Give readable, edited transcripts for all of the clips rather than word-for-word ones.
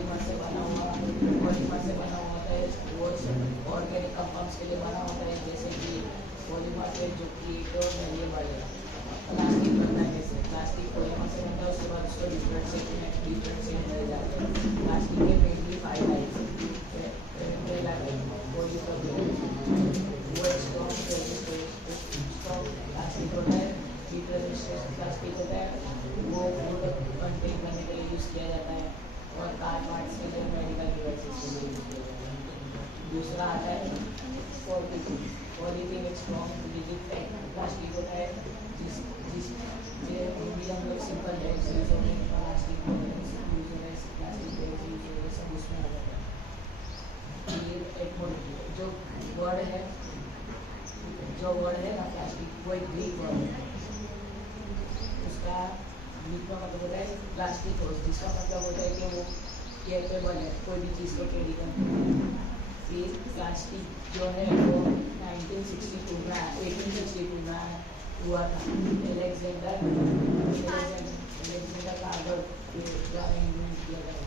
Polymer से बना होता है, वो ऑर्गेनिक कंपाउंड्स के लिए बना होता है, जैसे कि पॉलीमर पे जो कीट और वेरिएबल है। प्लास्टिक बनता है, जैसे प्लास्टिक पॉलीमर से बनता है, उसके बाद उसको डिफरेंट से मिल जाते हैं। प्लास्टिक के मेनली 5 टाइप्स है। पहला वो स्ट्रॉन्ग प्लास्टिक होता है, हीट रेजिस्टेंट प्लास्टिक होता है, वो फूड कंटेन करने के लिए यूज़ किया जाता है, और कार पार्ट्स के लिए, मेडिकल डिवाइसेस के लिए यूज़ किया जाता है। दूसरा आता है पॉलीथीन, एक स्ट्रॉन्ग रिजिड प्लास्टिक होता है, जिससे हम लोग सिंपल बैग्स यूज होते हैं, प्लास्टिक बैग्स यूज हो रहे हैं, प्लास्टिक बैग्स यूज हो रहे हैं, सब उसमें आ जाता है। फिर एक जो वर्ड है ना प्लास्टिक, वो एक ग्रीक वर्ड है, उसका ग्रीक का मतलब होता है प्लास्टिक होस, जिसका मतलब होता है कि वो कैपेबल है कोई भी चीज़ को कैरी करने के लिए। फिर प्लास्टिक जो है वो 1862 में हुआ था, एलेक्जेंडर कार्गल के द्वारा इन्वेंट किया गया।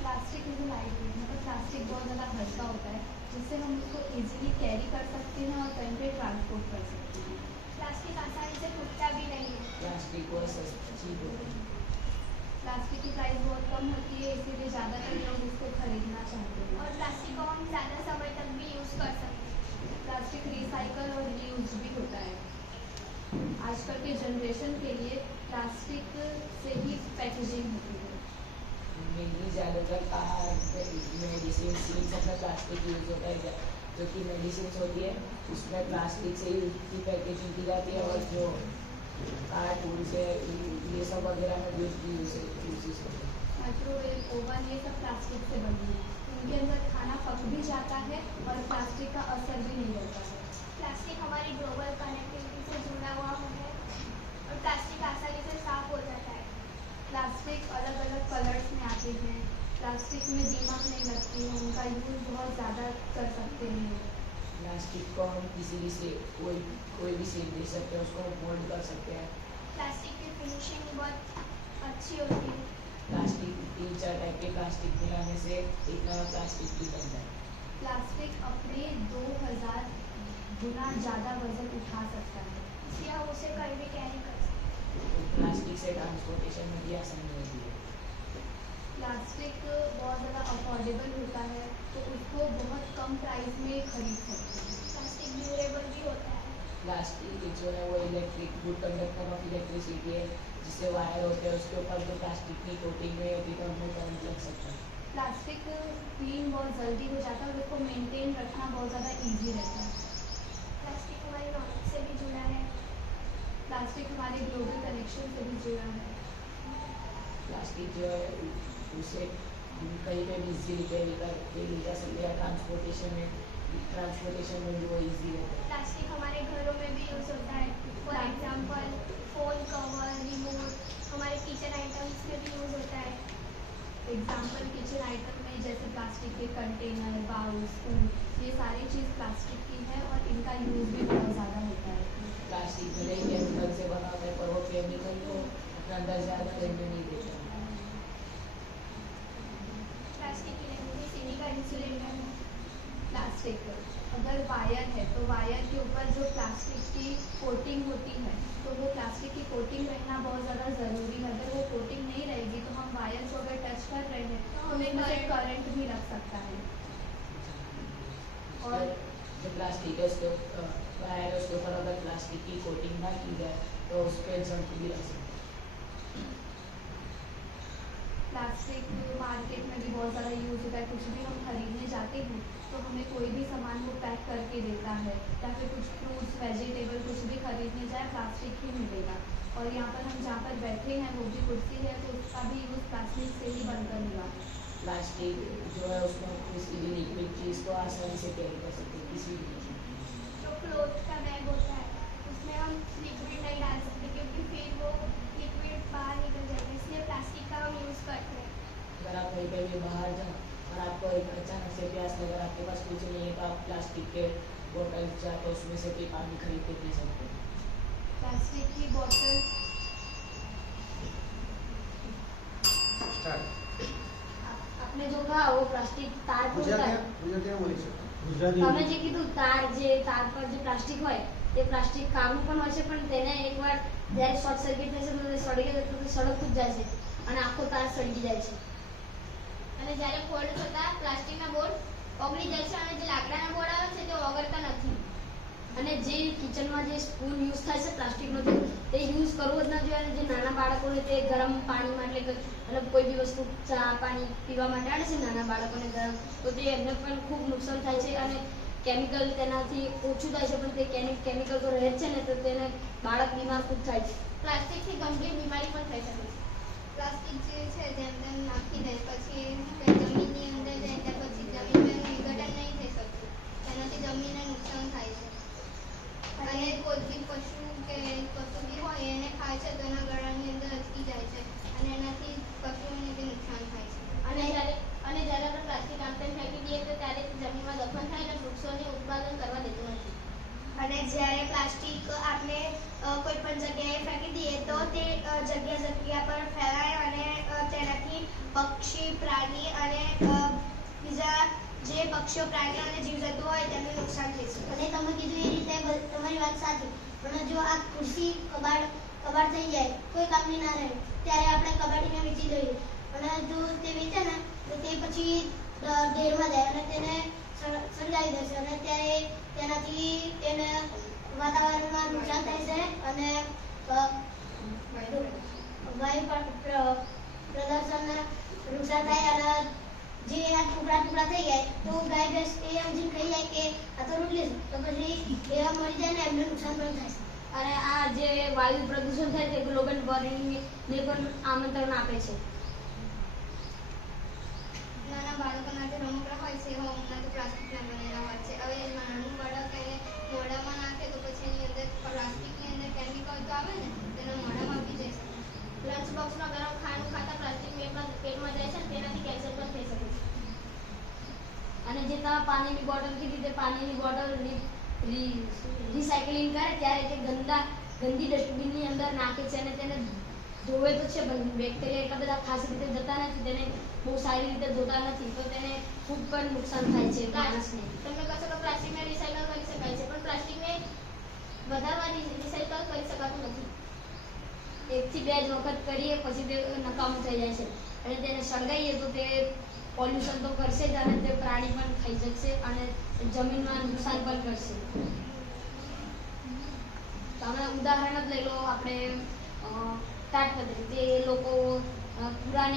प्लास्टिक इज लाइट वेट, मतलब प्लास्टिक बहुत ज़्यादा हल्का होता है, जिससे हम उसको इजीली कैरी कर सकते हैं और कहीं पे ट्रांसपोर्ट कर सकते हैं। प्लास्टिक आसानी से टूटता भी नहीं है। प्लास्टिक को सस्ती होती है। प्लास्टिक की प्राइस बहुत कम होती है, इसीलिए ज़्यादातर लोग इसको खरीदना चाहते हैं। और प्लास्टिक को हम ज़्यादा समय तक भी यूज़ कर सकते हैं। प्लास्टिक रिसाइकल और रीयूज भी होता है। आजकल के जनरेशन के लिए प्लास्टिक से ही पैकेजिंग होती है। मेनली ज़्यादातर कार मेडिसिन सब में प्लास्टिक यूज़ होता है, जो कि मेडिसिन होती है उसमें प्लास्टिक से ही उसकी पैकेजिंग की जाती है, और जो कार टूल्स है ये सब वगैरह में यूज होते हैं। माइक्रोवेव ओवन ये सब प्लास्टिक से बनी है, इनके अंदर खाना पक भी जाता है और प्लास्टिक का असर भी नहीं होता है। प्लास्टिक हमारी ग्लोबल कनेक्टिविटी से जुड़ा हुआ है, और प्लास्टिक आसानी से साफ हो जाता है। प्लास्टिक अलग अलग कलर्स में आते हैं, प्लास्टिक में दीमक नहीं लगती है, उनका यूज़ बहुत ज़्यादा कर सकते हैं। प्लास्टिक को हम किसी भी से कोई भी शेप दे सकते हैं, उसको मोल्ड कर सकते हैं। प्लास्टिक की फिनिशिंग बहुत अच्छी होती है। प्लास्टिक 3-4 टाइप के प्लास्टिक मिलाने से एक नया प्लास्टिक भी बनता है। प्लास्टिक अपने 2000 गुना ज़्यादा वजन उठा सकता है, इसलिए हम उसे कहीं भी कैरी कर सकते हैं। प्लास्टिक से ट्रांसपोर्टेशन में भी आसानी होती है। प्लास्टिक बहुत ज़्यादा अफोर्डेबल होता है, तो उसको बहुत कम प्राइस में खरीद सकते हैं। प्लास्टिक ड्यूरेबल भी होता है। प्लास्टिक जो है वो electric good conductor of electricity है, जिससे वायर होते हैं उसके ऊपर जो प्लास्टिक की कोटिंग नहीं होती तो हमें करंट लग सकता है। प्लास्टिक क्लीन बहुत जल्दी हो जाता है और उसको मेंटेन रखना बहुत ज़्यादा इजी रहता है। प्लास्टिक हमारी नॉलेज से भी जुड़ा है। प्लास्टिक हमारे ग्लोबल कनेक्शन से भी जुड़ा है। प्लास्टिक जो है उसे कहीं पे भी इजीली कैरी करके ले जा सकते हैं, ट्रांसपोर्टेशन में भी वो ईजी रहता है। प्लास्टिक हमारे घरों में भी यूज़ होता है, for example phone cover, remote, हमारे किचन आइटम्स में भी यूज़ होता है। एग्जाम्पल किचन आइटम में जैसे प्लास्टिक के कंटेनर, बाउल, स्पून, ये सारी चीज़ प्लास्टिक की है और इनका यूज़ भी बहुत ज़्यादा होता है। प्लास्टिक भले ही केमिकल से बना होता है, पर वो केमिकल को अपने अंदर ज़्यादा रहने नहीं देता। प्लास्टिक की इलेक्ट्रिसिटी का इंसुलेटर है। प्लास्टिक अगर वायर है तो वायर के ऊपर जो प्लास्टिक की कोटिंग होती है, तो वो प्लास्टिक की कोटिंग रहना बहुत ज़्यादा ज़रूरी है। अगर वो कोटिंग नहीं रहेगी तो हम वायर को अगर टच कर रहे हैं तो हमें करंट भी लग सकता है। और जो प्लास्टिक है उसके वायर है उसके ऊपर अगर प्लास्टिक की कोटिंग ना की जाए तो उस पर जंग भी लग सकता है। प्लास्टिक मार्केट में भी बहुत ज़्यादा यूज़ होता है। कुछ भी हम खरीदने जाते हैं तो हमें कोई भी सामान वो पैक करके देता है, या फिर कुछ फ्रूट्स वेजिटेबल कुछ भी खरीदने जाए प्लास्टिक ही मिलेगा। और यहाँ पर हम जहाँ पर बैठे हैं वो भी कुर्सी है, तो उसका भी यूज़ प्लास्टिक से ही बनकर हुआ है। प्लास्टिक जो है उसमें किसी भी लिक्विड चीज़ को आसानी से कैरी कर सकते हैं, किसी भी जो क्लोथ का बैग होता है उसमें हम लिक्विड नहीं डाल सकते, क्योंकि फिर वो लिक्विड बाहर निकल जाएगा, इसलिए प्लास्टिक का हम यूज़ करते हैं। अगर आप कहीं पे भी बाहर जाओ और आपको एक अचानक से प्यास लगे, आपके पास कुछ नहीं है तो आप प्लास्टिक के बोतल जाकर उसमें से भी पानी खरीद के पी सकते हैं। प्लास्टिक की बोतल आपने जो कहा वो प्लास्टिक तार पर होता है। ગુજરાતીમાં બોલી શકો. તમે જે કીધું તાર પર જે પ્લાસ્ટિક હોય તે પ્લાસ્ટિક કામનું પણ હોય છે, પણ તેને એકવાર જ્યારે શોર્ટ સર્કિટ થશે તો તે સળગી જાય તો તે સળગતું જ જાય છે અને આખો તાર સળગી જાય છે. અને જ્યારે ફોલ્ડ થતા પ્લાસ્ટિકના બોર્ડ ઓગળી જાય છે અને જે લાકડાના બોર્ડ આવે છે તે ઓગળતા નથી. અને જે કિચનમાં જે સ્પૂન યુઝ થાય છે પ્લાસ્ટિકનો તે યુઝ કરવો જ ન જોઈએ. અને જે નાના બાળકોને તે ગરમ પાણીમાં એટલે કે મતલબ કોઈ બી વસ્તુ ચા પાણી પીવા માટે આવે છે નાના બાળકોને ગરમ, તો તે એમને પણ ખૂબ નુકસાન થાય છે અને કેમિકલ તેનાથી ઓછું થાય છે, પણ તે કેમિકલ તો રહે જ છે ને, તો તેને બાળક બીમાર ખૂબ થાય છે. પ્લાસ્ટિકથી ગંભીર બીમારી પણ થઈ શકે છે. પ્લાસ્ટિક જે છે જેમ તેમ નાખી દે પછી જમીનની અંદર જાય ત્યાં પછી જમીનમાં વિઘટન નહીં થઈ શકતું, તેનાથી જમીનને નુકસાન થાય છે. અને કોઈ બી પશુ કે કશું બી હોય એને ખાય છે તો એના ગળાની અંદર અટકી જાય છે અને એનાથી પશુઓને તે નુકસાન થાય છે. અને જ્યારે આપણે પ્લાસ્ટિક આમ તેમ ફેંકી દઈએ તો ત્યારે તે જમીનમાં દફન થાય અને વૃક્ષોને ઉત્પાદન કરવા દેતું નથી. અને જ્યારે પ્લાસ્ટિક આપણે કોઈ પણ જગ્યાએ ફેંકી દઈએ તો તે જગ્યા પર ફેલાય અને તેનાથી પક્ષી પ્રાણી અને બીજા જે પક્ષીઓ પ્રાણીઓ અને જીવજંતુ હોય તેમને નુકસાન થઈ શકે. અને તમે કીધું એ રીતે તમારી વાત સાચી, પણ જો આ ખુરશી કબાડ થઈ જાય કોઈ કામની ના રહે ત્યારે આપણે કબાડીને વેચી દઈએ અને જો તે વેચે ને તો તે પછી ઢેરમાં જાય અને તેને સળગાવી દેશે અને ત્યારે તેનાથી તેને વાતાવરણમાં નુકસાન થાય છે અને વાયુ પ્રદૂષણને નુકસાન થાય અને જે આ ટુકડા થઈ જાય તો ગાય ભેંસ એ સમજીને ખાઈ જાય કે આ તો રોટલી છે, તો પછી એવા મરી જાય ને એમને નુકસાન પણ થાય છે. અને આ જે વાયુ પ્રદૂષણ થાય તે ગ્લોબલ વોર્મિંગને પણ આમંત્રણ આપે છે. નાના બાળકોના જે રમકડા હોય છે એવા હમણાં તો પ્લાસ્ટિકના બનેલા હોય છે. હવે નાનું બાળક એને મોઢામાં નાખે તો પછી એની અંદર પ્લાસ્ટિકની અંદર કેમિકલ તો આવે ને તેના મોઢામાં બી જઈ શકે. લંચ બોક્સમાં ગરમ ખાવાનું ખાતા પ્લાસ્ટિક પેટમાં જાય છે તેનાથી કેન્સર પણ થઈ શકે છે. અને જે તમે પાણીની બોટલ કીધી તે પાણીની બોટલ રિસાયકલિંગ કરે ત્યારે તે ગંદી ડસ્ટબિનની અંદર નાખે છે અને તેને ધોવે તો છે, પણ બેક્ટેરિયા એટલા બધા ખાસ રીતે જતા નથી, તેને બહુ સારી રીતે ધોતા નથી, તો તેને ખૂબ પણ નુકસાન થાય છે માણસને. તમે કહેશો કે પ્લાસ્ટિકને રિસાયકલ કરી શકાય છે, પણ પ્લાસ્ટિકને વધારવાથી રિસાયકલ કરી શકાતું નથી. 1 થી 2 જ વખત કરીએ પછી તે નકામું થઈ જાય છે અને તેને સળગાવીએ તો તે પોલ્યુશન તો કરશે જ અને તે પ્રાણી પણ ખાઈ જશે અને જમીનમાં નુકસાન પણ કરશે. તમે ઉદાહરણ જ લઈ લો, આપણે તાડપત્રી, તે લોકો પૂરા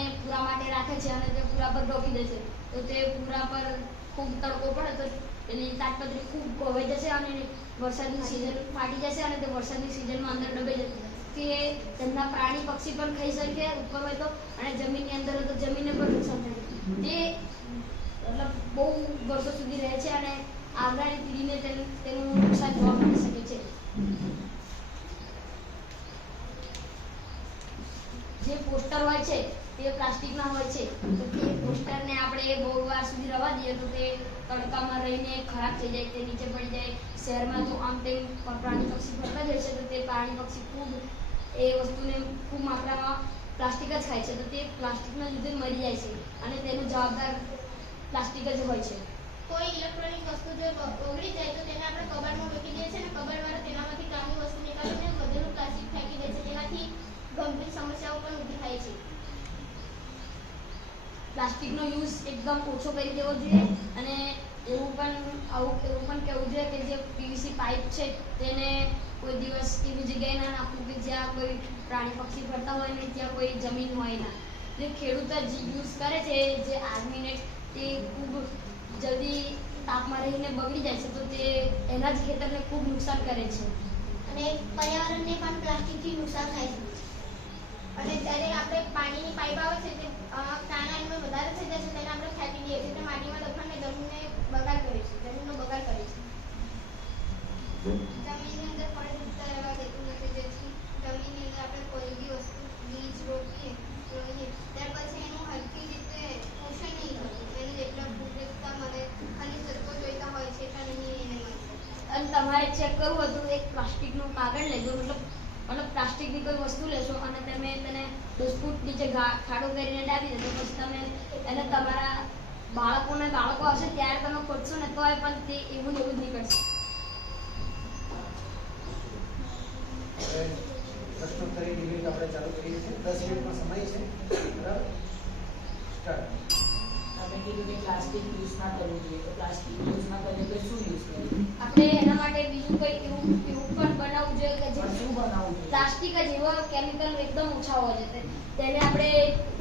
માટે રાખે છે અને તે પૂરા પર ઢોકી દે છે, તો તે પૂરા પર ખૂબ તડકો પડે તો એની તાડપત્રી ખૂબ ભવાઈ જશે અને વરસાદની સિઝન ફાટી જશે અને તે વરસાદની સિઝનમાં અંદર ડૂબી જશે. તે તેમના પ્રાણી પક્ષી પણ ખાઈ શકે ઉપર હોય તો, અને જમીનની અંદર હોય તો જમીનને પણ નુકસાન થાય. તે મતલબ બહુ વર્ષો સુધી રહે છે અને આગળની પીઢીને તેનું નુકસાન જોવા મળી શકે છે. જે પોસ્ટર હોય છે તે પ્લાસ્ટિકના હોય છે, તો તે પોસ્ટરને આપણે બહુ વાર સુધી રવા દઈએ તો તે તડકામાં રહીને ખરાબ થઈ જાય, તે નીચે પડી જાય. શહેરમાં તો આમ તેમ પ્રાણી પક્ષી ફરતા જ હોય છે, તો તે પ્રાણી પક્ષી ખૂબ એ વસ્તુને ખૂબ માત્રામાં પ્લાસ્ટિક જ ખાય છે, તો તે પ્લાસ્ટિકના લીધે મરી જાય છે અને તેનું જવાબદાર પ્લાસ્ટિક જ હોય છે. કોઈ ઇલેક્ટ્રોનિક વસ્તુ જો ઓગળી જાય તો તેને આપણે કબાડમાં મૂકી દઈએ છીએ અને કબાડવાળા તેનામાંથી કામની વસ્તુ નીકાળીને વધેલું પ્લાસ્ટિક ફેંકી દે છે, તેનાથી ગંભીર સમસ્યાઓ પણ ઊભી થાય છે. પ્લાસ્ટિકનો યુઝ એકદમ ઓછો કરી દેવો જોઈએ અને એવું પણ કહેવું જોઈએ કે જે પીવીસી પાઇપ છે તેને કોઈ દિવસ એવી જગ્યાએ ના નાખવું કે જ્યાં કોઈ પ્રાણી પક્ષી ફરતા હોય ને ત્યાં કોઈ જમીન હોય ના. જે ખેડૂતો યુઝ કરે છે, જે આર્મીને, તે ખૂબ જલ્દી તાપમાં રહીને બગડી જાય છે, તો તે એના જ ખેતરને ખૂબ નુકસાન કરે છે અને પર્યાવરણને પણ પ્લાસ્ટિકથી નુકસાન થાય છે. અને જ્યારે આપણે પાણીની પાઇપ આવે છે તે કાનામાં વધારે થઈ જાય છે તેને આપણે ફેંકી દઈએ છીએ, તે માટીમાં દફનને જમીનનો બગાડ કરે છે. જમીનની અંદર ફળદ્રુપતા રહેવા દેતું નથી, જેથી જમીનની અંદર આપણે કોઈ બી વસ્તુ બીજ રોપીએ ત્યાર પછી એનું હરખી રીતે પોષણ નહીં થતું, એને જેટલા ફળદ્રુપતા મળે ખનિજ તત્વો જોઈતા હોય છે એટલા નહીં એને મળશે. અને તમારે ચેક કરવું હોય તો એક પ્લાસ્ટિકનું કાગળ લેજો, મતલબ પ્લાસ્ટિકની કોઈ વસ્તુ લેશો અને તમે તેને 10 ફૂટ નીચે ખાડો કરીને દાબી દે તો પછી તમે એને તમારા બાળકો હશે ત્યારે તમે ખોદશો ને તોય પણ તે એવું ને એવું જ નીકળશે. હવે પ્રશ્નોત્તરી ડિબેટ આપણે ચાલુ કરીએ છીએ. 10 મિનિટનો સમય છે. બરાબર, સ્ટાર્ટ. તમે કીધું કે પ્લાસ્ટિક યુઝ ના કરવું જોઈએ, તો પ્લાસ્ટિક યુઝ ના કરીએ તો શું યુઝ કરીએ? આપણે એના માટે બીજું કંઈ એવું પણ બનાવવું જોઈએ કે પણ શું બનાવવું જોઈએ? પ્લાસ્ટિક જ એવા કેમિકલ એકદમ ઓછા હોય છે તેને આપણે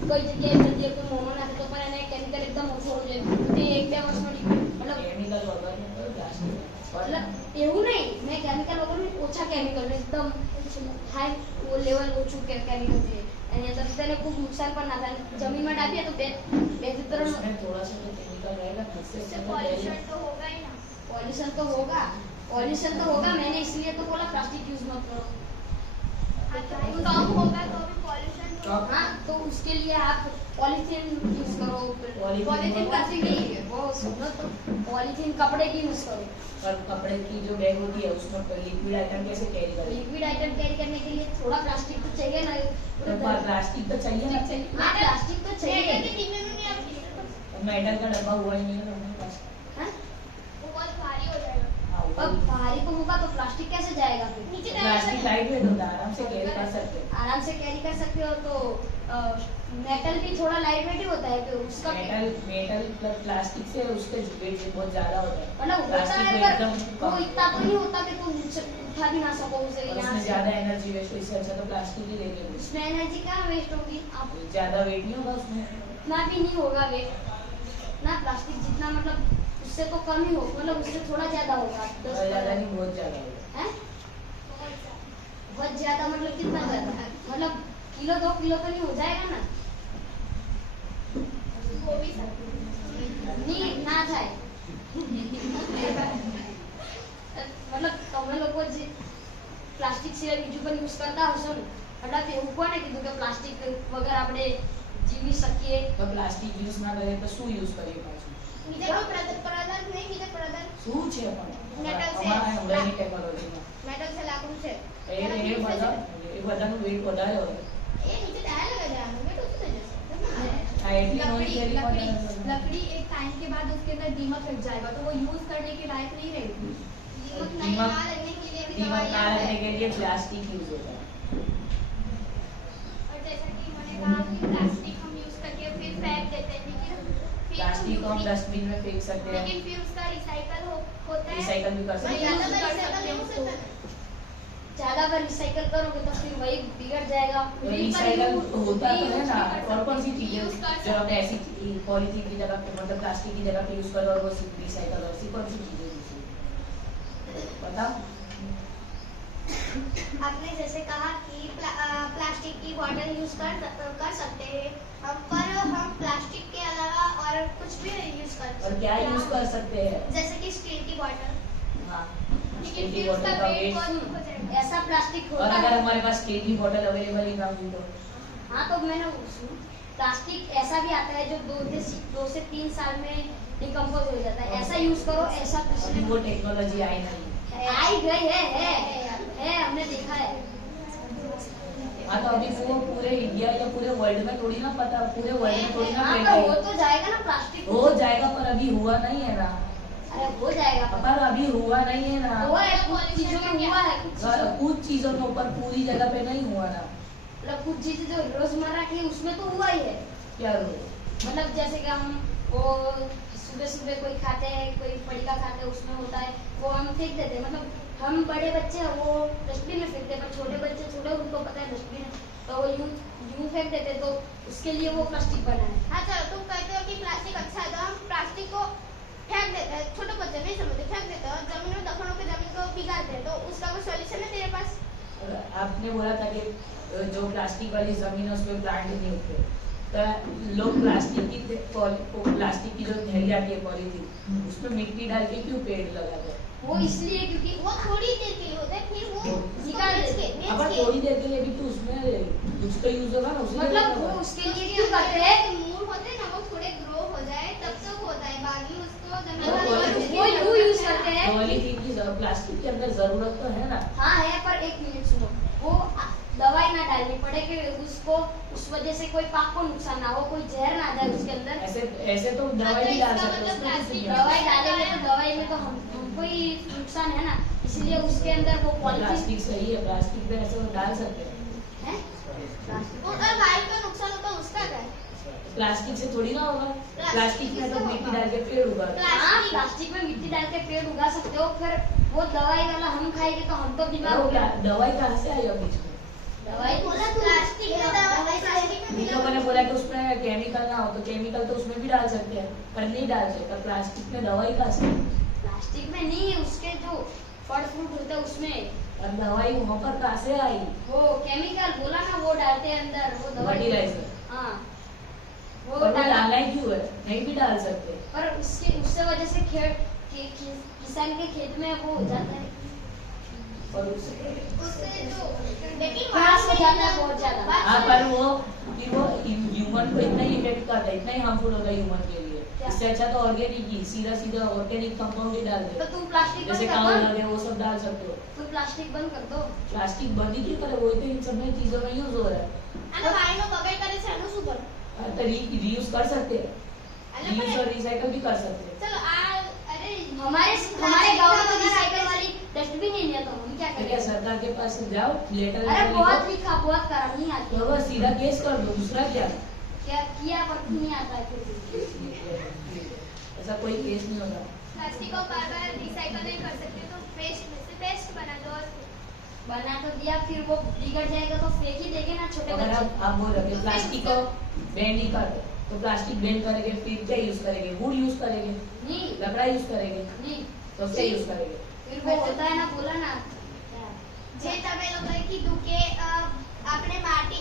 કઈ જગ્યાએ જઈએ કોઈ મોનો નાખે તો પણ એને કેમિકલ એકદમ ઓછું હોવું જોઈએ. તે 1-2 વર્ષમાં મતલબ કેમિકલ વગરનું કયું પ્લાસ્ટિક? મતલબ એવું નહીં, મેં કેમિકલ વગરનું ઓછા કેમિકલ એકદમ હાઈ લેવલ ઓછું કેમિકલ છે એની અંદર તેને ખૂબ નુકસાન પણ ના થાય. જમીનમાં ડાલીએ તો 2-3 उसमें थोड़ा सा तो केमिकल रहेगा, इससे जिससे पॉल्यूशन तो होगा ही ना। पॉल्यूशन तो होगा, मैंने इसलिए तो बोला प्लास्टिक यूज मत करो. हाँ, तो कम होगा तो भी पॉल्यूशन तो कम? हाँ तो उसके लिए आप पॉलीथीन यूज करो. पॉलीथीन प्लास्टिक नहीं है वो सुनो तो पॉलीथीन कपड़े की यूज करो. पर कपड़े की जो बैग होती है उसमें लिक्विड आइटम कैसे कैरी करें? लिक्विड आइटम कैरी करने के लिए थोड़ा प्लास्टिक तो चाहिए ना. प्लास्टिक तो चाहिए ना? हाँ प्लास्टिक तो मेटल चाहिए. के डिब्बे में नहीं आती। मेटल का डब्बा हुआ ही नहीं है ना पास। हाँ? वो बहुत भारी हो जाएगा। हाँ, अब भारी तो होगा तो प्लास्टिक कैसे जाएगा फिर. नीचे प्लास्टिक लाइट वेट होता है, आराम से कैरी कर सकते हैं। आराम से कैरी कर सकते हो तो मेटल भी थोड़ा लाइट वेट ही होता है तो उसका मेटल प्लस प्लास्टिक से उसके वेट बहुत ज्यादा होता है। मतलब होता प्लास्टिक है में पर एकदम वो कम इतना तो नहीं होता कि तुम उठा भी ना सको उसे और यहाँ उसमें से. ज्यादा एनर्जी वेस्ट, इससे अच्छा तो प्लास्टिक ही ले लेंगे। उसमें एनर्जी कहाँ वेस्ट होगी. आप ज्यादा वेट नहीं होगा उसमें। इतना भी नहीं होगा वेट ना. प्लास्टिक जितना मतलब उससे तो कम ही हो, मतलब उससे थोड़ा ज्यादा होगा. और ज्यादा नहीं, बहुत ज्यादा होगा। हैं? बहुत ज्यादा मतलब कितना ज्यादा, मतलब किलो 2 किलो तो नहीं हो जाएगा ना. वो भी सब। नहीं ना થાય. मतलब તમે લોકો જે પ્લાસ્ટિક સિવાય બીજું પણ યુઝ કરતા હશો ને એટલે એવું કોને કીધું કે પ્લાસ્ટિક વગર આપણે જીવી શકીએ. तो प्लास्टिक यूज ना करे तो શું यूज કરીએ પાછું? બીજા કોઈ પદાર્થ નહીં, બીજા પદાર્થ શું છે પણ Metal છે. અમારા હમણાંની ટેકનોલોજીમાં મેટલ છે, લાકડું છે. એ બધાનું વેટ વધારે હોય. એ નીચે ટાયર લગાવી દેવાનું, વેટ ઓછું થઈ જશે. આ એટલી નોઈઝ કેરી પણ लकड़ी एक टाइम के बाद उसके अंदर दीमक लग जाएगा तो वो यूज करने के लायक नहीं रहेगी. दीमक नहीं ना लगने के लिए भी दीमक ना दवाइयाँ लगने हैं। के लिए प्लास्टिक यूज होता है। और जैसा कि मैंने कहा कि प्लास्टिक हम यूज करके फिर फेंक देते हैं, लेकिन फिर प्लास्टिक को हम दूसरी- डस्टबिन में फेंक सकते हैं, लेकिन फिर उसका रिसाइकल होता है। रिसाइकल भी कर सकते नहीं, हैं। ज्यादा कर रिसाइकल सकते नहीं हो हैं सकता ना। ज्यादा अगर रिसाइकल करोगे तो फिर वही बिगड़ जाएगा. तो रिसाइकल होता तो है ना। और कौन सी चीजें यूज कर जो हम सकते हैं. ऐसी पॉलीथीन की जगह पे मतलब प्लास्टिक की जगह पे यूज करो और वो रिसाइकल और कौन सी चीजें दूसरी बताओ? आपने जैसे कहा कि प्लास्टिक की बॉटल यूज कर सकते हैं हम, पर हम प्लास्टिक के अलावा और कुछ भी यूज कर सकते और क्या यूज कर सकते हैं? जैसे कि स्टील की बॉटल, हाँ, लेकिन स्टील की फिर उसका बोतल का वेट वेट। बहुत हो जाएगा। ऐसा प्लास्टिक और होता अगर है. हमारे पास स्टील की बोतल अवेलेबल ही ना हुई तो हाँ तो मैंने प्लास्टिक ऐसा भी आता है जो 2 से 3 साल में डिकम्पोज हो जाता है. ऐसा यूज करो. ऐसा कुछ अभी नहीं वो टेक्नोलॉजी आई नहीं। आई गई है हमने देखा है. हाँ तो अभी वो पूरे इंडिया या पूरे वर्ल्ड में थोड़ी ना पता, पूरे वर्ल्ड में थोड़ी ना हाँ ट्रेंड तो है। हो तो जाएगा ना प्लास्टिक. हो जाएगा पर अभी हुआ नहीं है ना। अरे हो जाएगा. पर अभी हुआ नहीं है ना। हुआ है कुछ चीजों में हुआ है. कुछ चीजों में ऊपर पूरी जगह पे नहीं हुआ ना। मतलब कुछ चीजें जो रोजमर्रा की उसमें तो हुआ ही है. क्या रो? मतलब जैसे कि हम वो सुबह सुबह कोई खाते हैं, कोई पड़िका खाते हैं, उसमें होता है वो हम फेंक देते हैं. मतलब हम बड़े बच्चे हैं वो डस्टबिन में फेंकते हैं पर छोटे बच्चे थोड़े उनको पता है डस्टबिन है तो वो यूं फेंक देते हैं. तो उसके लिए वो प्लास्टिक बना है. हाँ चलो, तुम कहते हो कि प्लास्टिक अच्छा है तो हम प्लास्टिक को फेंक देते हैं, छोटे बच्चे नहीं समझते, फेंक देते हैं और जमीन में दफन होकर जमीन को बिगाड़ते हैं, तो उसका कोई सॉल्यूशन है तेरे पास? आपने बोला था कि जो प्लास्टिक वाली जमीन है उसमें प्लांट नहीं उगते, तो लोग प्लास्टिक की जो थैली आती है पॉलीथीन उसमें मिट्टी डाल के क्यों पेड़ लगाते हैं? वो इसलिए क्योंकि वो थोड़ी देर के लिए होता है, फिर वो निकाल बेच देते के- अब बेच के- थोड़ी देर के लिए भी तो उसमें कुछ तो यूज होगा ना, उसी मतलब वो उसके लिए क्यों करते हैं. मूल होते हैं ना, वो थोड़े ग्रो हो जाए तब तक होता है, बाद में उसको वो वो यूज करते हैं. पॉलीथीन की प्लास्टिक के अंदर जरूरत तो है ना। हाँ है पर एक मिनट सुनो. वो दवाई ना डालनी पड़े कि उसको उस वजह से कोई पाक को नुकसान ना हो, कोई जहर ना जाए उसके अंदर। ऐसे तो दवाई भी डाल सकते हो, उसमें कुछ नहीं है। दवाई डालेंगे तो दवाई में तो हमको ही नुकसान है ना, इसलिए उसके अंदर वो पॉलिथीन प्लास्टिक सही है, प्लास्टिक में ऐसे डाल सकते हैं। है। और वायु का नुकसान होता है उसका क्या है? प्लास्टिक से थोड़ी ना होगा, प्लास्टिक में तो मिट्टी डाल के पेड़ उगा। हाँ, प्लास्टिक में मिट्टी डाल के पेड़ उगा सकते हो, फिर वो दवाई वाला हम खाएंगे तो हम तो बीमार हो गए। दवाई कहाँ से आई अब बीच में? दवाई बोला प्लास्टिक में दवाई, प्लास्टिक में इन लोगों ने बोला कि उसमें केमिकल ना हो, तो केमिकल तो उसमें भी डाल सकते हैं, पर नहीं डाल सकते। प्लास्टिक में दवाई कहाँ से? प्लास्टिक में नहीं, उसके जो फल फ्रूट होते हैं उसमें। और दवाई वहाँ पर कहाँ से आई? वो केमिकल बोला ना, वो डालते हैं अंदर, वो दवाई। फर्टिलाइजर। हाँ, वो डालना ही क्यों है? नहीं भी डाल सकते। पर उससे वजह से किसान के खेत में वो हो जाता है, और उससे जो लेकिन घास हो जाता है बहुत ज्यादा। हाँ, पर वो ह्यूमन को इतना ही इफेक्ट करता है, इतना ही हार्मफुल होता है ह्यूमन के लिए। इससे अच्छा तो ऑर्गेनिक ही, सीधा ऑर्गेनिक कंपाउंड ही डाल तो दो। तुम प्लास्टिक जैसे बंद काऊ कर दो, लगे वो सब डाल सकते हो। तुम प्लास्टिक बंद कर दो। प्लास्टिक बंद ही क्यों करे? वो तो इन सब में चीजों में यूज हो रहा है। અને વાયનો બગાડ કરે છે એનું શું કરું? तो रीयूज कर सकते हैं, અને रीयूज और रिसाइकल भी कर सकते हैं। ચલો આ अरे हमारे गांव में तो रिसाइकल वाली डस्टबिन ही नहीं है, तो हम क्या तो क्या करें? सरकार के पास जाओ, लेटर अरे लिखो, बहुत लिखा, बहुत करा, नहीं आती तो बस सीधा केस कर दो, दूसरा क्या? क्या किया पर नहीं आता है फिर भी। ऐसा कोई केस नहीं होता। प्लास्टिक को बार-बार रिसाइकल नहीं कर सकते तो वेस्ट में से बेस्ट बना दो। और बना तो दिया, फिर वो बिगड़ जाएगा तो फेंक ही देंगे ना छोटे अगर बच्चे। आप बोल रहे हो प्लास्टिक को बैन नहीं करते, तो प्लास्टिक बैन करेंगे फिर क्या यूज करेंगे? वुड यूज करेंगे, नहीं लकड़ा यूज करेंगे, नहीं, तो क्या यूज करेंगे? फिर वो होता है ना, बोला ना જે તમે લોકોએ કીધું કે આપણે માટી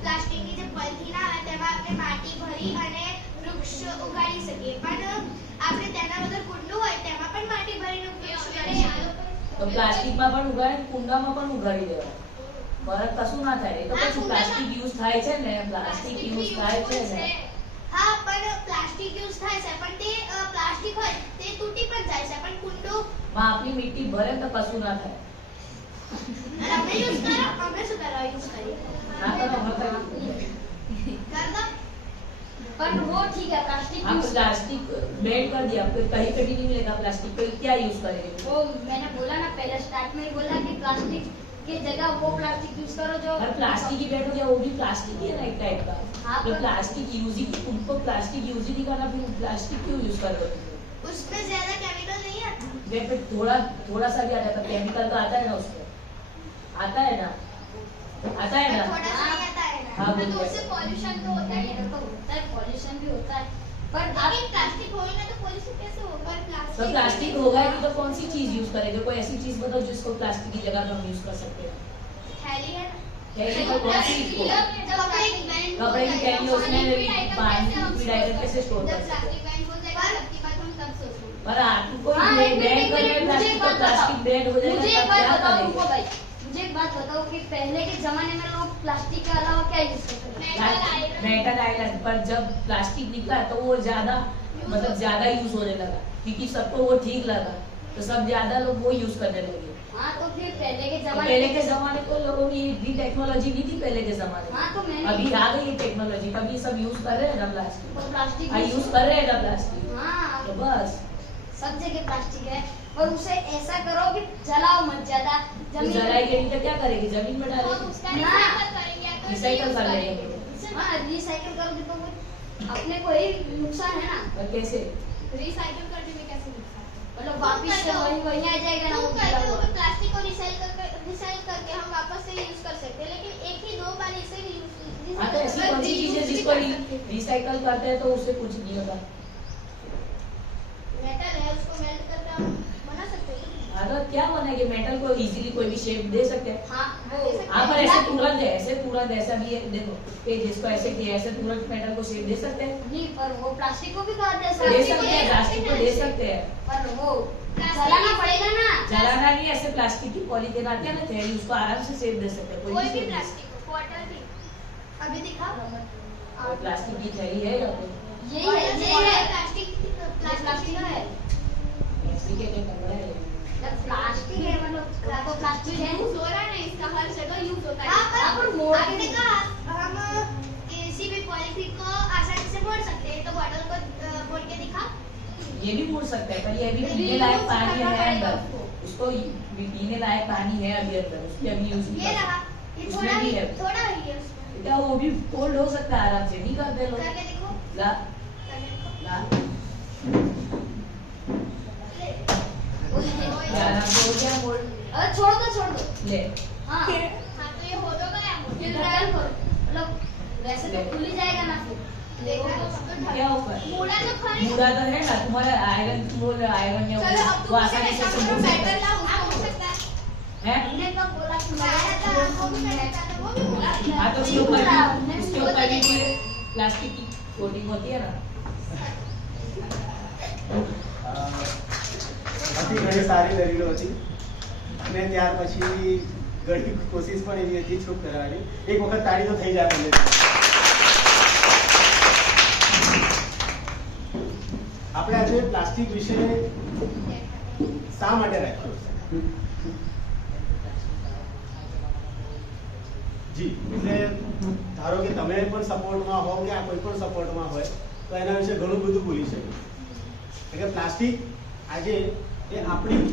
પ્લાસ્ટિકની જે પોલિથીન આવે તેમાં આપણે માટી ભરી અને વૃક્ષ ઉગાડી શકીએ, પણ આપણે તેના બદલે કુંડું હોય તેમાં પણ માટી ભરીને વૃક્ષ ઉગાડી શકીએ. તો પ્લાસ્ટિક માં પણ ઉગાડે, કુંડામાં પણ ઉગાડી દેવાય, ફરક કશું ના થાય. એ તો પછી પ્લાસ્ટિક યુઝ થાય છે ને, પ્લાસ્ટિક યુઝ થાય છે ને. હા, પણ પ્લાસ્ટિક યુઝ થાય છે, પણ તે પ્લાસ્ટિક હોય તે તૂટી પણ જાય છે, પણ કુંડું માં આપણી મિટ્ટી ભરે તો કશું ના થાય. તમે યુઝ કરો, અમે શું કરવા યુઝ કરીએ? ના કરો, અમે કરીએ. કર દો. पर वो ठीक है, प्लास्टिक आप यूज प्लास्टिक बैन कर दिया, आपको कहीं पे भी नहीं मिलेगा प्लास्टिक, तो क्या यूज करेंगे? वो मैंने बोला ना, पहले स्टार्ट में ही बोला कि प्लास्टिक की जगह वो प्लास्टिक यूज करो जो और प्लास्टिक ही बैन हो गया, वो भी प्लास्टिक ही है ना एक टाइप का. हाँ, तो पर- प्लास्टिक यूज ही, उनको प्लास्टिक यूज ही नहीं करना, फिर प्लास्टिक क्यों यूज कर रहे हो? उसमें ज्यादा केमिकल नहीं आता. वे पे थोड़ा सा भी आ जाता, केमिकल तो आता है ना उसमें, आता है ना, आता है ना. थोड़ा सा नहीं आता है ना. हाँ, तो बिल्कुल. उससे पॉल्यूशन तो होता ही है. तो होता है, पॉल्यूशन भी होता है, पर लेकिन प्लास्टिक होगा ना तो पॉल्यूशन कैसे होगा? तो प्लास्टिक होगा ही तो कौन सी चीज यूज करेंगे? कोई ऐसी चीज बताओ जिसको प्लास्टिक की जगह पे हम यूज कर सकते हैं. थैली है ना. थैली पर कौन सी को? कपड़े की बैन कपड़े की थैली, उसमें पानी लिक्विड आइटम कैसे स्टोर कर सकते हैं? प्लास्टिक बैन हो जाएगा सबकी बात हम सब सोचेंगे. पर आपको हाँ, एक बैन मिनट, कर एक मिनट, मुझे एक प्लास्टिक, तो बात प्लास्टिक बताओ। बैन हो मुझे जाएगा एक तब बात क्या बताओ तुमको करेंगे? भाई, मुझे एक बात बताओ कि पहले के जमाने में लोग प्लास्टिक के अलावा क्या यूज करते थे? मेटल आयरन, पर जब प्लास्टिक निकला तो वो ज्यादा मतलब ज्यादा यूज होने लगा, क्योंकि सबको वो ठीक लगा, तो सब ज्यादा लोग वो यूज करने लगे. हाँ, तो फिर पहले के तो जमाने पहले के जमाने को लोगों की इतनी टेक्नोलॉजी नहीं थी पहले के जमाने में. हाँ, तो मैंने अभी आ गई है टेक्नोलॉजी, तभी सब यूज कर रहे हैं ना प्लास्टिक. तो प्लास्टिक यूज कर रहे हैं ना प्लास्टिक, हाँ, तो बस. सब जगह प्लास्टिक है, पर उसे ऐसा करो कि जलाओ मत ज्यादा, तो जमीन जलाएंगे नहीं तो क्या करेंगे? जमीन में हम डालेंगे, उसका ना। रिसाइकल करेंगे या तो रिसाइकल reuse कर करेंगे. लेंगे. हाँ, रिसाइकल करोगे तो वो अपने को ही नुकसान है ना, पर कैसे? रिसाइकल करने में कैसे नुकसान? मतलब वापिस से वही आ जाएगा ना वो तुम गिरा कहते हो हुआ। कि प्लास्टिक को रिसाइकल करके हम वापस से यूज कर सकते हैं, लेकिन एक ही दो बार इसे हाँ, तो ऐसी कौन सी चीज है जिसको रिसाइकल करते हैं तो उससे कुछ नहीं होता? मेटल है उसको मेल्ट करके हम बना सकते हैं. हाँ, तो क्या बनेंगे? मेटल को इजीली कोई भी शेप दे सकते हैं. हाँ, वो हाँ, पर ऐसे तुरंत है, ऐसे तुरंत ऐसा भी है, देखो कि जिसको ऐसे किया ऐसे तुरंत मेटल को शेप दे सकते हैं. नहीं, पर वो प्लास्टिक को भी काट दे दे सकते सकते हैं, प्लास्टिक को दे सकते हैं. पर वो जलाना पड़ेगा ना। जलाना नहीं, ऐसे प्लास्टिक की पॉलीथीन आती है ना थैली, उसको आराम से शेप दे सकते हैं. कोई भी भी shape दे प्लास्टिक बॉटल भी. अभी दिखाओ. सकते हैं. प्लास्टिक की थैली है या फिर यही है, यही है प्लास्टिक प्लास्टिक है, प्लास्टिक के कपड़ा है. जब प्लास्टिक है मतलब तो प्लास्टिक है। यूज हो रहा है ना, इसका हर जगह यूज होता है. हाँ, पर मोड़ के आपने कहा ये भी मुड़ सकता है, पर ये अभी पीने लायक पानी है अंदर, उसको पीने लायक पानी है अभी अंदर, उसकी अभी यूज नहीं ये कर रहा, सकते। ये उसमें भी है थोड़ा ही है उसमें। बेटा, वो भी फोल्ड हो सकता है आराम से, नहीं करते लोग। करके देखो, ला करके देखो। ला ले। ये आराम से हो गया फोल्ड। अरे छोड़ दो ले हाँ हाँ, तो ये हो जाएगा या हो फिर जाएगा? ट्रायल करो, मतलब वैसे तो खुल ही जाएगा ना फिर। देखा तो क्या ऊपर मुड़ा तो खरी। मुड़ा तो है ना तुम्हारा, आयरन बोल रहे आयरन या चलो अब वो तुम आसानी से ऐसा मुड़ करो, सकता बैटर है। लाओ, उसको हो सकता है। हैं? हमने कब बोला कि आया था, वो भी बैटर था, वो भी मुड़ा। हाँ तो उसके ऊपर भी प्लास्टिक की कोटिंग होती है ना। હતી ઘણી સારી દલીલો હતી અને ત્યાર પછી ઘણી કોશિશ પણ એવી હતી ચૂપ કરવાની. એક વખત તાળી તો થઈ જાય મને. આપણે આજે પ્લાસ્ટિક વિશે શા માટે રાખ્યું છે? જી, એટલે ધારો કે તમે પણ સપોર્ટમાં હો કે આ કોઈ પણ સપોર્ટમાં હોય તો એના વિશે ઘણું બધું બોલી શકે. એટલે કે પ્લાસ્ટિક આજે એ આપણી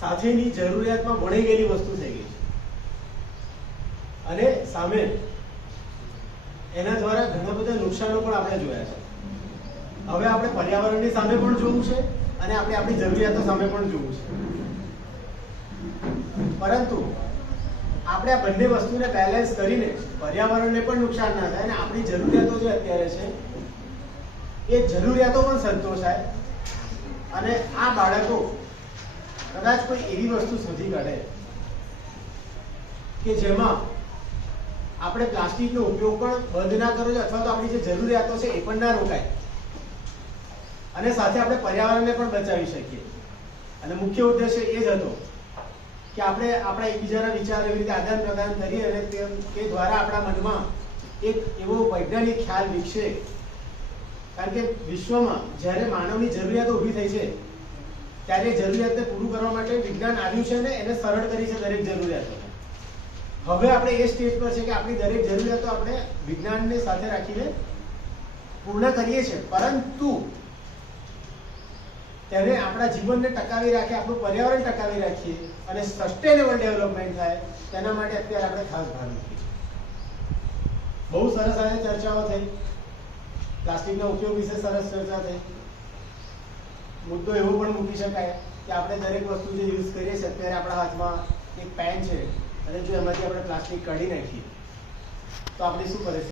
સાથેની જરૂરિયાતમાં વણી ગયેલી વસ્તુ થઈ ગઈ છે અને સામે એના દ્વારા ઘણા બધા નુકસાનો પણ આપણે જોયા છે. હવે આપણે પર્યાવરણની સામે પણ જોવું છે અને આપણે આપણી જરૂરિયાતો સામે પણ જોવું છે. પરંતુ આપણે આ બંને વસ્તુને બેલેન્સ કરીને પર્યાવરણને પણ નુકસાન ના થાય અને આપણી જરૂરિયાતો જે અત્યારે છે એ જરૂરિયાતો પણ સંતોષાય અને આ બાળકો કદાચ કોઈ એવી વસ્તુ શોધી કાઢે કે જેમાં આપણે પ્લાસ્ટિકનો ઉપયોગ પણ બંધ ના કરવો જોઈએ અથવા તો આપણી જે જરૂરિયાતો છે એ પણ ના રોકાય અને સાથે આપણે પર્યાવરણને પણ બચાવી શકીએ. અને મુખ્ય ઉદ્દેશ્ય એ જ હતો કે આપણે આપણા એકબીજાના વિચાર એવી રીતે આદાન પ્રદાન કરીએ અને તે દ્વારા આપણા મનમાં એક એવો વૈજ્ઞાનિક ખ્યાલ વિકસે. કારણ કે વિશ્વમાં જ્યારે માનવની જરૂરિયાતો ઊભી થઈ છે ત્યારે જરૂરિયાતને પૂરું કરવા માટે વિજ્ઞાન આવ્યું છે અને એને સરળ કરી છે દરેક જરૂરિયાતો. હવે આપણે એ સ્ટેજ પર છે કે આપણી દરેક જરૂરિયાતો આપણે વિજ્ઞાનને સાથે રાખીને પૂર્ણ કરીએ છીએ, પરંતુ તેને આપણા જીવનને ટકાવી રાખીએ, આપણું પર્યાવરણ ટકાવી રાખીએ અને સસ્ટેનેબલ ડેવલપમેન્ટ થાય તેના માટે અત્યારે આપણે ખાસ ભાર મૂકીએ. બહુ સરસ આજે ચર્ચાઓ થઈ, પ્લાસ્ટિકના ઉપયોગ વિશે સરસ ચર્ચા થઈ. મુદ્દો એવો પણ મૂકી શકાય કે આપણે દરેક વસ્તુ જે યુઝ કરીએ છીએ અત્યારે આપણા હાથમાં એક પેન છે અને જો એમાંથી આપણે પ્લાસ્ટિક કાઢી નાખીએ તો આપણે શું પરિસ્થિતિ